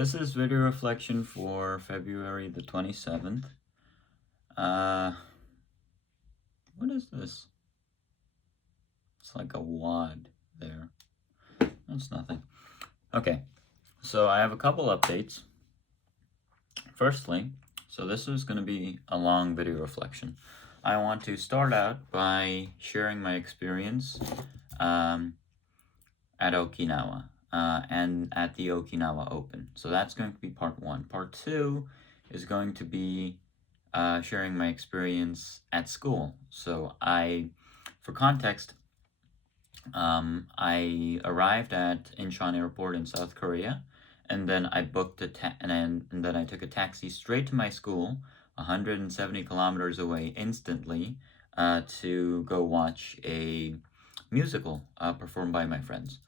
This is video reflection for February the 27th. What is this? It's like a wad there. That's nothing. Okay, so I have a couple updates. Firstly, so this is going to be a long video reflection. I want to start out by sharing my experience at Okinawa and at the Okinawa Open. So that's going to be part one. Part two is going to be sharing my experience at school. So for context, I arrived at Incheon Airport in South Korea, and then I booked and then I took a taxi straight to my school, 170 kilometers away, instantly, to go watch a musical performed by my friends.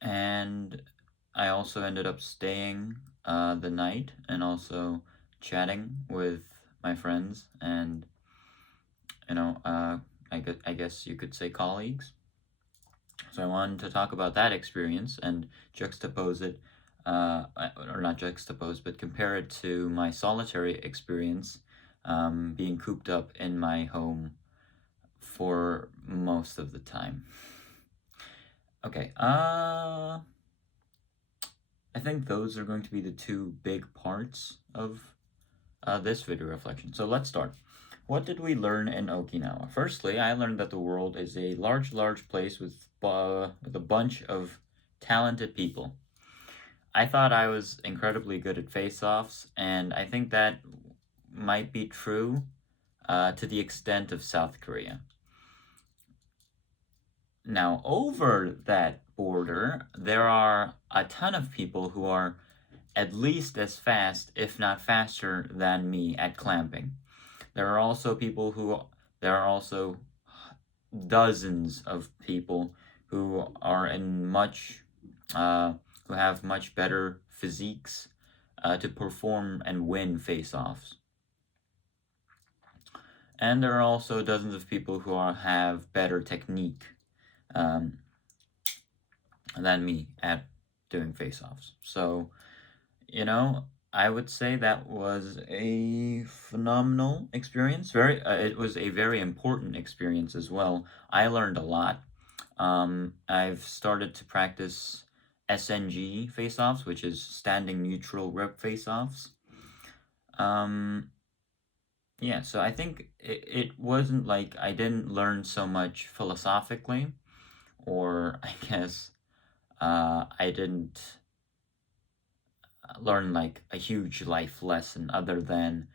And I also ended up staying the night and also chatting with my friends and, I guess you could say colleagues. So I wanted to talk about that experience and juxtapose it, or not juxtapose, but compare it to my solitary experience being cooped up in my home for most of the time. Okay, I think those are going to be the two big parts of this video reflection. So let's start. What did we learn in Okinawa? Firstly, I learned that the world is a large place with a bunch of talented people. I thought I was incredibly good at face-offs, and I think that might be true to the extent of South Korea. Now, over that border, there are a ton of people who are at least as fast, if not faster, than me at clamping. There are also dozens of people who are who have much better physiques to perform and win face-offs. And there are also dozens of people who have better technique than me at doing face-offs. So, I would say that was a phenomenal experience. It was a very important experience as well. I learned a lot. I've started to practice SNG face-offs, which is standing neutral grip face-offs. Yeah, so I think it wasn't like I didn't learn so much philosophically, or I guess I didn't learn like a huge life lesson other than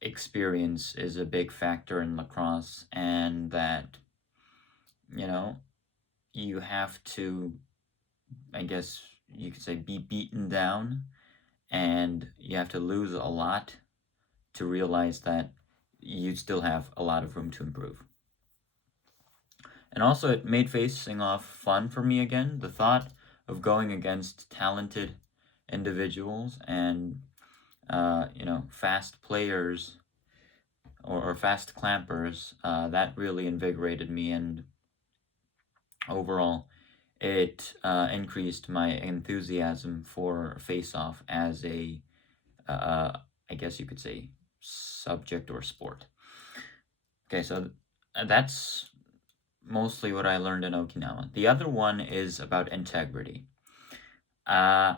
experience is a big factor in lacrosse, and that you have to, I guess you could say, be beaten down, and you have to lose a lot to realize that you still have a lot of room to improve. And also, it made facing off fun for me again. The thought of going against talented individuals and fast players or fast clampers, that really invigorated me, and overall it increased my enthusiasm for face-off as a I guess you could say subject or sport. Okay, so that's mostly what I learned in Okinawa. The other one is about integrity. I'm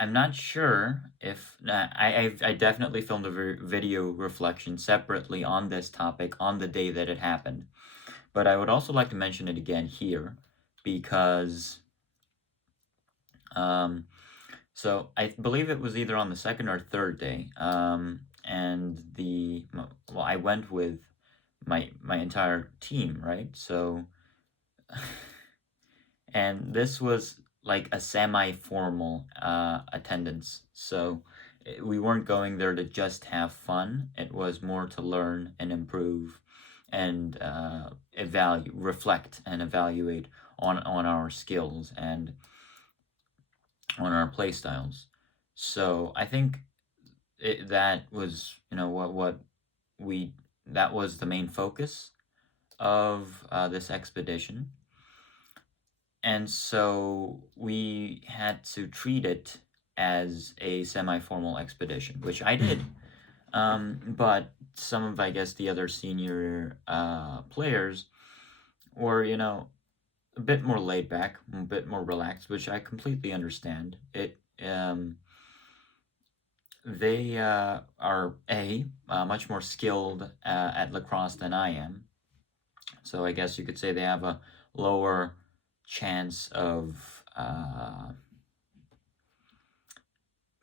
not sure if I definitely filmed a video reflection separately on this topic on the day that it happened, but I would also like to mention it again here because so I believe it was either on the second or third day, and I went with my entire team, right? So and this was like a semi-formal attendance, so we weren't going there to just have fun. It was more to learn and improve and reflect and evaluate on our skills and on our play styles. So I think that was that was the main focus of this expedition. And so we had to treat it as a semi-formal expedition, which I did. But some of, I guess, the other senior players were, a bit more laid back, a bit more relaxed, which I completely understand. They are much more skilled at lacrosse than I am, so I guess you could say they have a lower chance of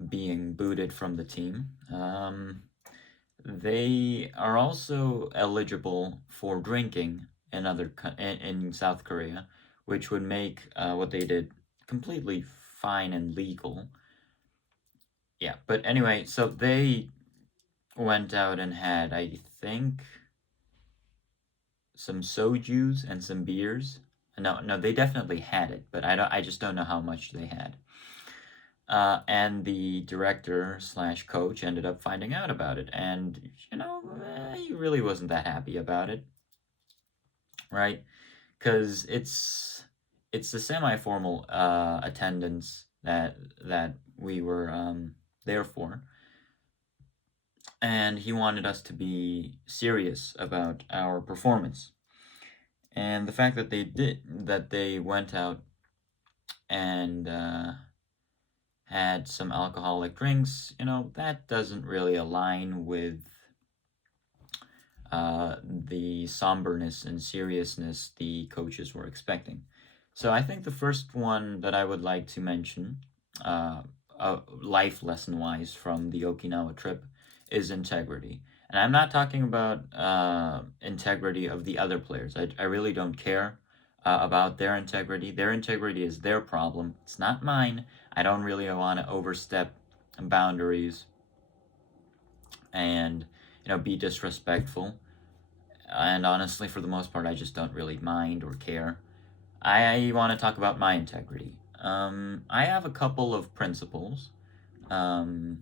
being booted from the team. They are also eligible for drinking in South Korea, which would make what they did completely fine and legal. Yeah, but anyway, so they went out and had, I think, some soju's and some beers. No, no, they definitely had it, but I just don't know how much they had. And the director slash coach ended up finding out about it, and he really wasn't that happy about it, right? Because it's the semi-formal attendance that we were there for, and he wanted us to be serious about our performance. And the fact that they went out and had some alcoholic drinks, that doesn't really align with the somberness and seriousness the coaches were expecting. So I think the first one that I would like to mention, life lesson wise from the Okinawa trip, is integrity. And I'm not talking about integrity of the other players. I really don't care about their integrity. Their integrity is their problem. It's not mine. I don't really want to overstep boundaries and be disrespectful. And honestly, for the most part, I just don't really mind or care. I want to talk about my integrity. I have a couple of principles, um,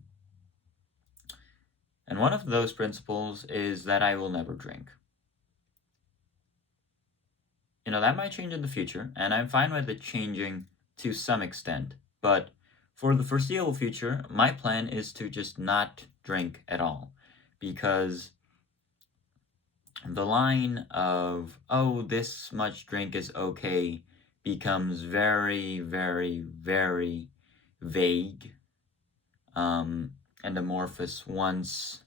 and one of those principles is that I will never drink. That might change in the future, and I'm fine with it changing to some extent. But for the foreseeable future, my plan is to just not drink at all, because the line of, oh, this much drink is okay, becomes very, very, very vague and amorphous once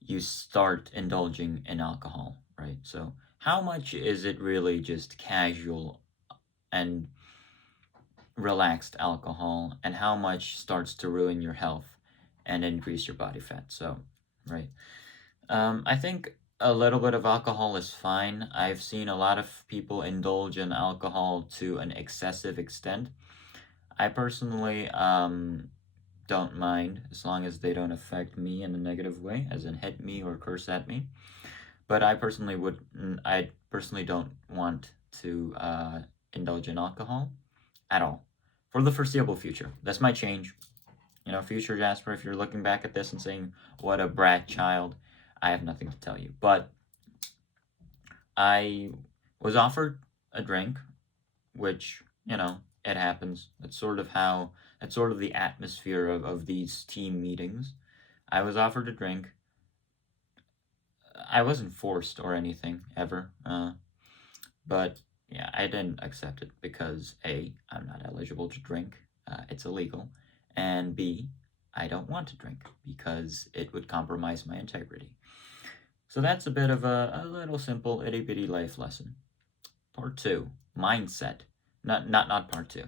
you start indulging in alcohol, right? So, how much is it really just casual and relaxed alcohol, and how much starts to ruin your health and increase your body fat? So, right. I think a little bit of alcohol is fine. I've seen a lot of people indulge in alcohol to an excessive extent. I personally don't mind as long as they don't affect me in a negative way, as in hit me or curse at me. But I personally don't want to indulge in alcohol at all for the foreseeable future. That's my change. Future Jasper, if you're looking back at this and saying, what a brat child, I have nothing to tell you. But I was offered a drink, which, it happens. That's sort of the atmosphere of these team meetings. I was offered a drink. I wasn't forced or anything, ever. But, yeah, I didn't accept it because A, I'm not eligible to drink. It's illegal. And B, I don't want to drink because it would compromise my integrity. So that's a bit of a little simple itty bitty life lesson. Part two, mindset. Not part two.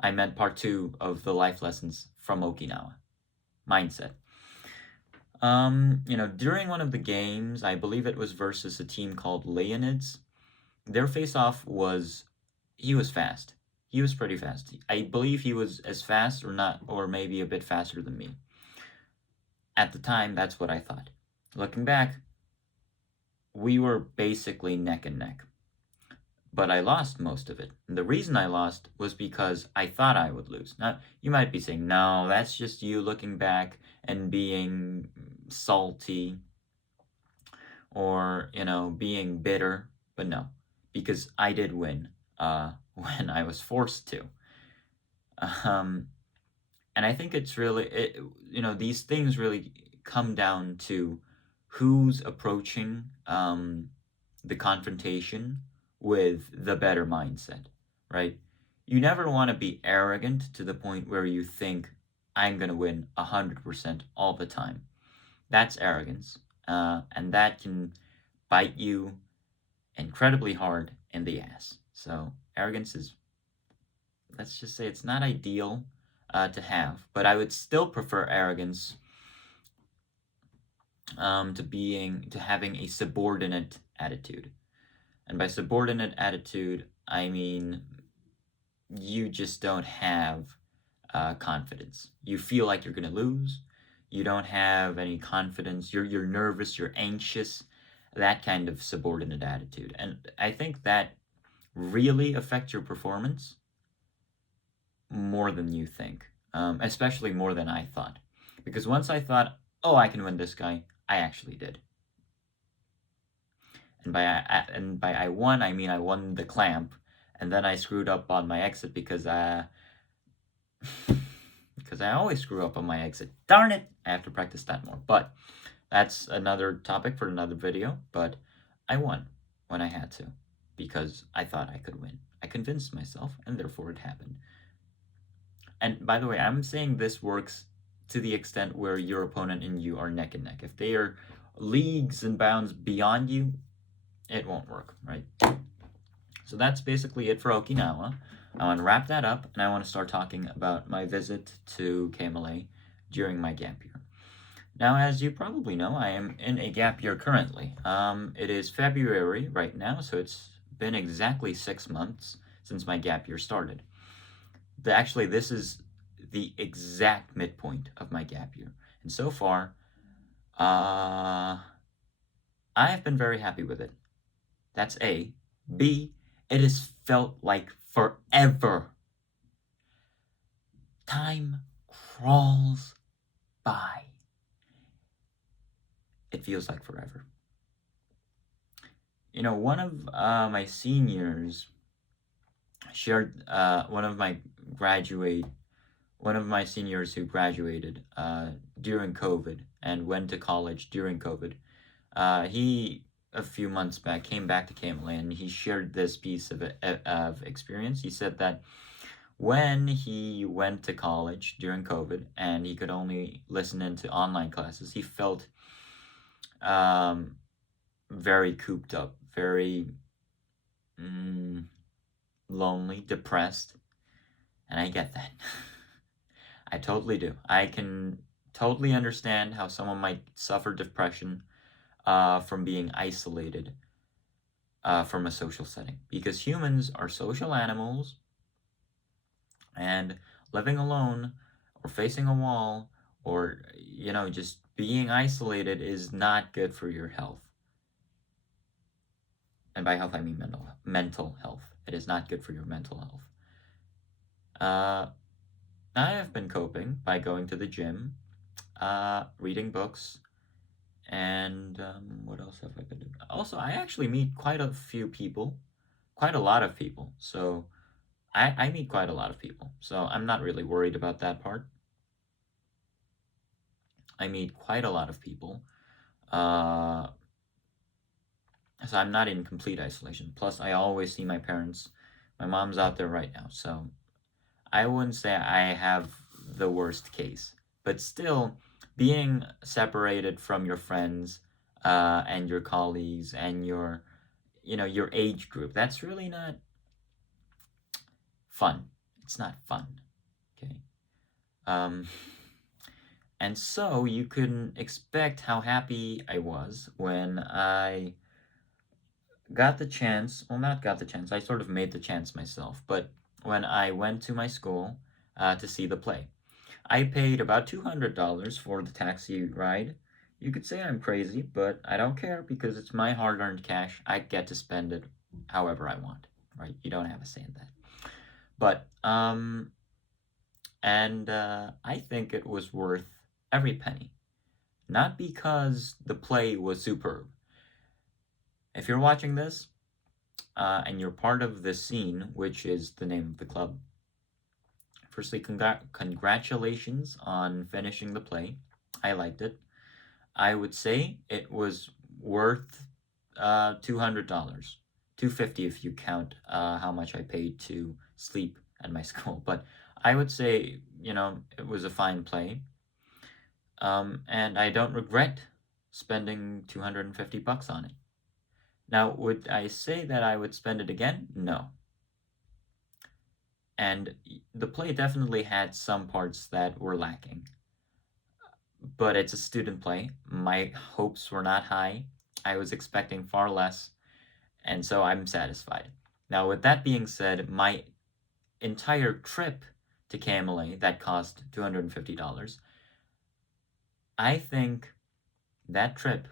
I meant part two of the life lessons from Okinawa. Mindset. During one of the games, I believe it was versus a team called Leonids. Their face-off he was fast. He was pretty fast. I believe he was as fast or maybe a bit faster than me. At the time, that's what I thought. Looking back, we were basically neck and neck. But I lost most of it. And the reason I lost was because I thought I would lose. Now, you might be saying, no, that's just you looking back and being salty or, being bitter. But no, because I did win. when I was forced to. Um, and I think it's really, these things really come down to who's approaching the confrontation with the better mindset, right? You never want to be arrogant to the point where you think, I'm going to win 100% all the time. That's arrogance. And that can bite you incredibly hard in the ass. So, arrogance is, let's just say, it's not ideal to have, but I would still prefer arrogance to having a subordinate attitude. And by subordinate attitude, I mean you just don't have confidence. You feel like you're gonna lose. You don't have any confidence. You're nervous. You're anxious. That kind of subordinate attitude, and I think that really affects your performance more than you think. Especially more than I thought, because once I thought, oh, I can win this guy, I actually did. And by I won, I mean I won the clamp, and then I screwed up on my exit because because I always screw up on my exit. Darn it! I have to practice that more. But that's another topic for another video. But I won when I had to because I thought I could win. I convinced myself, and therefore it happened. And by the way, I'm saying this works to the extent where your opponent and you are neck and neck. If they are leagues and bounds beyond you, it won't work, right? So that's basically it for Okinawa. I want to wrap that up, and I want to start talking about my visit to KMLA during my gap year. Now, as you probably know, I am in a gap year currently. It is February right now, so it's been exactly 6 months since my gap year started. Actually, this is the exact midpoint of my gap year. And so far, I have been very happy with it. That's A. B. It has felt like forever. Time crawls by. It feels like forever. One of my seniors shared one of my seniors who graduated during COVID and went to college during COVID. He a few months back came back to KMLA and he shared this piece of experience. He said that when he went to college during COVID and he could only listen into online classes, he felt very cooped up, very lonely, depressed, and I get that. I totally do. I can totally understand how someone might suffer depression from being isolated from a social setting, because humans are social animals, and living alone or facing a wall or just being isolated is not good for your health. And by health I mean mental health. It is not good for your mental health. I have been coping by going to the gym, reading books, and what else have I been doing? Also, I actually meet quite a few people, quite a lot of people. So I meet quite a lot of people. So I'm not really worried about that part. I meet quite a lot of people. So I'm not in complete isolation. Plus, I always see my parents. My mom's out there right now. So I wouldn't say I have the worst case. But still, being separated from your friends and your colleagues and your age group, that's really not fun. It's not fun. Okay. And so you can expect how happy I was when I got the chance. Well, not got the chance. I sort of made the chance myself. But when I went to my school to see the play, I paid about $200 for the taxi ride. You could say I'm crazy, but I don't care because it's my hard-earned cash. I get to spend it however I want, right? You don't have a say in that. But I think it was worth every penny. Not because the play was superb. If you're watching this, and you're part of the scene, which is the name of the club. Firstly, congratulations on finishing the play. I liked it. I would say it was worth $200, $250 if you count how much I paid to sleep at my school. But I would say it was a fine play, and I don't regret spending $250 on it. Now, would I say that I would spend it again? No. And the play definitely had some parts that were lacking, but it's a student play. My hopes were not high. I was expecting far less, and so I'm satisfied. Now, with that being said, my entire trip to KMLA that cost $250, I think that trip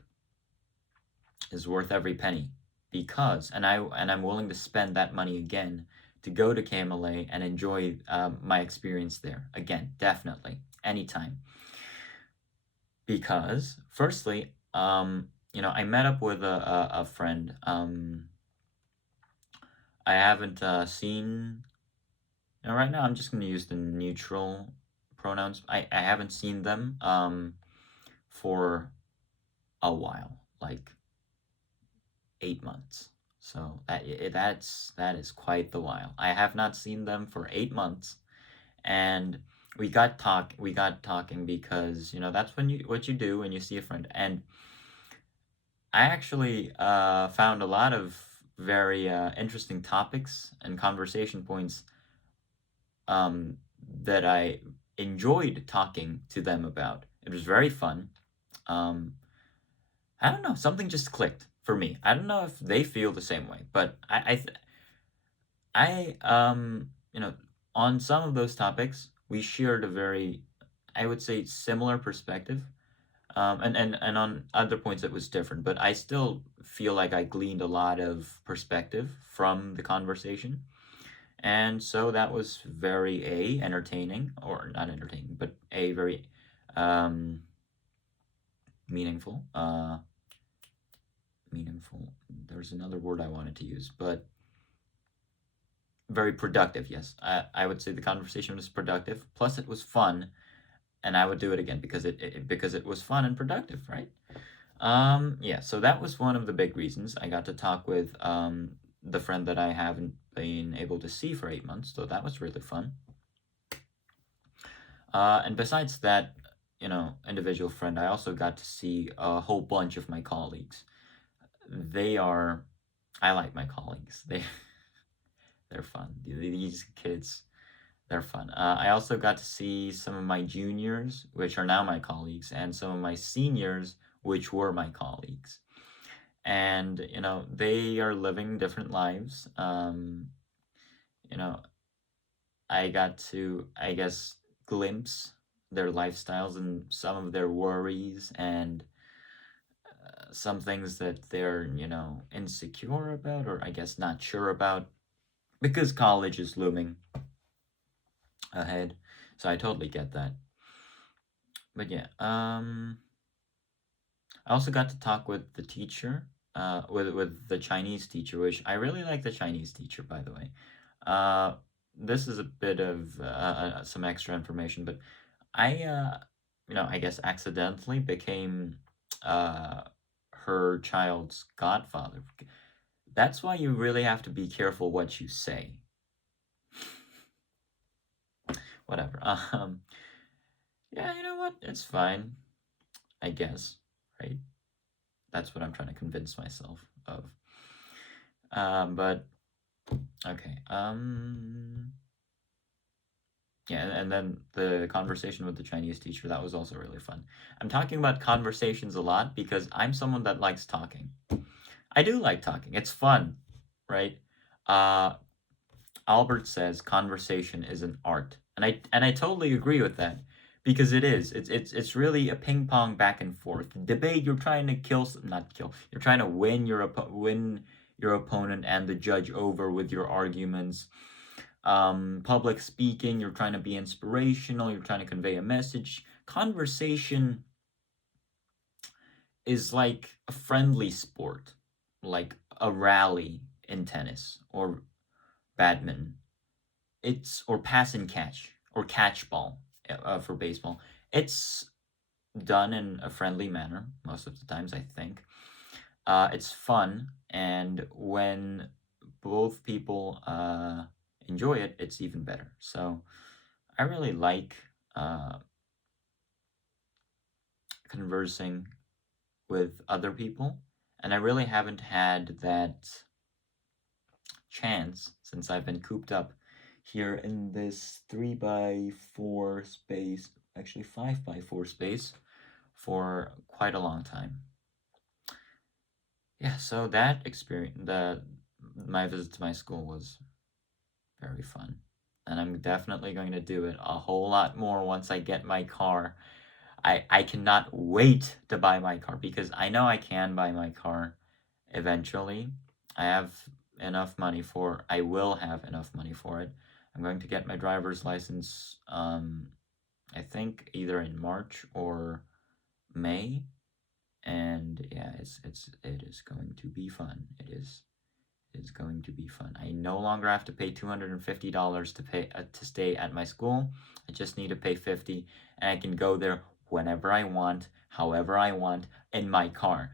is worth every penny because, and I'm willing to spend that money again to go to KMLA and enjoy my experience there again, definitely, anytime. Because, firstly, I met up with a friend. I haven't seen. Right now, I'm just going to use the neutral pronouns. I haven't seen them for a while, like 8 months. So that is quite the while. I have not seen them for 8 months, and we got talking because that's what you do when you see a friend. And I actually found a lot of very interesting topics and conversation points um, that I enjoyed talking to them about. It was very fun. Um, I don't know, something just clicked for me. I don't know if they feel the same way, but on some of those topics, we shared a very, I would say, similar perspective. And on other points it was different, but I still feel like I gleaned a lot of perspective from the conversation. And so that was very entertaining, or not entertaining, but very um, meaningful. Meaningful. There's another word I wanted to use, but very productive. Yes, I would say the conversation was productive. Plus, it was fun, and I would do it again because it was fun and productive, right? Yeah. So that was one of the big reasons I got to talk with the friend that I haven't been able to see for 8 months. So that was really fun. And besides that, individual friend, I also got to see a whole bunch of my colleagues. They are, I like my colleagues. They're fun. These kids, they're fun. I also got to see some of my juniors, which are now my colleagues, and some of my seniors, which were my colleagues. And they are living different lives. You know, I got to, I guess, glimpse their lifestyles and some of their worries and some things that they're, insecure about, or I guess not sure about, because college is looming ahead. So I totally get that. But yeah, I also got to talk with the teacher, with the Chinese teacher, which I really like the Chinese teacher, by the way. Uh, this is a bit of some extra information, but I guess accidentally became uh, her child's godfather. That's why you really have to be careful what you say. Whatever. Yeah, you know what? It's fine, I guess, right? That's what I'm trying to convince myself of. But okay. Yeah, and then the conversation with the Chinese teacher, that was also really fun. I'm talking about conversations a lot because I'm someone that likes talking. I do like talking. It's fun, right? Uh, Albert says conversation is an art, and I totally agree with that because it is. It's really a ping pong back and forth debate. You're trying to not kill. You're trying to win your opponent and the judge over with your arguments. Public speaking. You're trying to be inspirational. You're trying to convey a message. Conversation is like a friendly sport, like a rally in tennis or badminton. Or pass and catch or catch ball for baseball. It's done in a friendly manner most of the times, I think. It's fun, and when both people enjoy it, it's even better. So I really like uh, conversing with other people, and I really haven't had that chance since I've been cooped up here in this 3x4 space, actually 5x4 space, for quite a long time. Yeah, so that experience, my visit to my school was very fun. And I'm definitely going to do it a whole lot more once I get my car. I cannot wait to buy my car because I know I can buy my car eventually. I will have enough money for it. I'm going to get my driver's license, I think either in March or May. And yeah, it is going to be fun. It is going to be fun. I no longer have to pay $250 to stay at my school. I just need to pay 50, and I can go there whenever I want, however I want, in my car.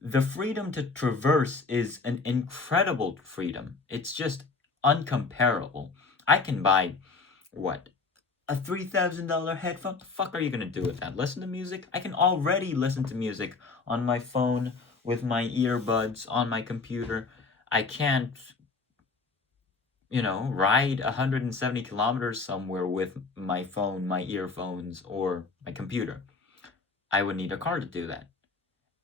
The freedom to traverse is an incredible freedom. It's just uncomparable. I can buy what? A $3,000 headphone? The fuck are you gonna do with that? Listen to music? I can already listen to music on my phone with my earbuds on my computer. I can't, ride 170 kilometers somewhere with my phone, my earphones, or my computer. I would need a car to do that.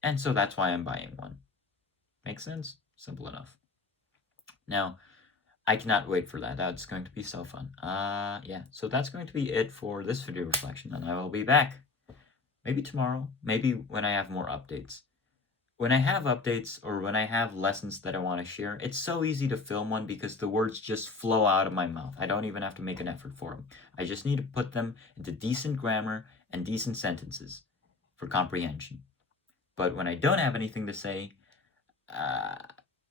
And so that's why I'm buying one. Makes sense? Simple enough. Now, I cannot wait for that. That's going to be so fun. Yeah. So that's going to be it for this video reflection, and I will be back. Maybe tomorrow. Maybe when I have more updates. When I have updates or when I have lessons that I want to share, it's so easy to film one because the words just flow out of my mouth. I don't even have to make an effort for them. I just need to put them into decent grammar and decent sentences for comprehension. But when I don't have anything to say, uh,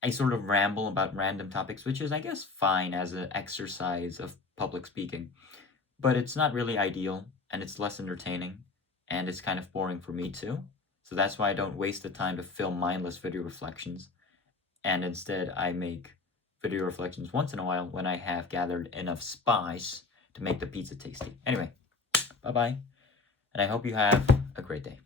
I sort of ramble about random topics, which is, I guess, fine as an exercise of public speaking. But it's not really ideal, and it's less entertaining, and it's kind of boring for me too. So that's why I don't waste the time to film mindless video reflections, and instead I make video reflections once in a while when I have gathered enough spice to make the pizza tasty. Anyway, bye bye, and I hope you have a great day.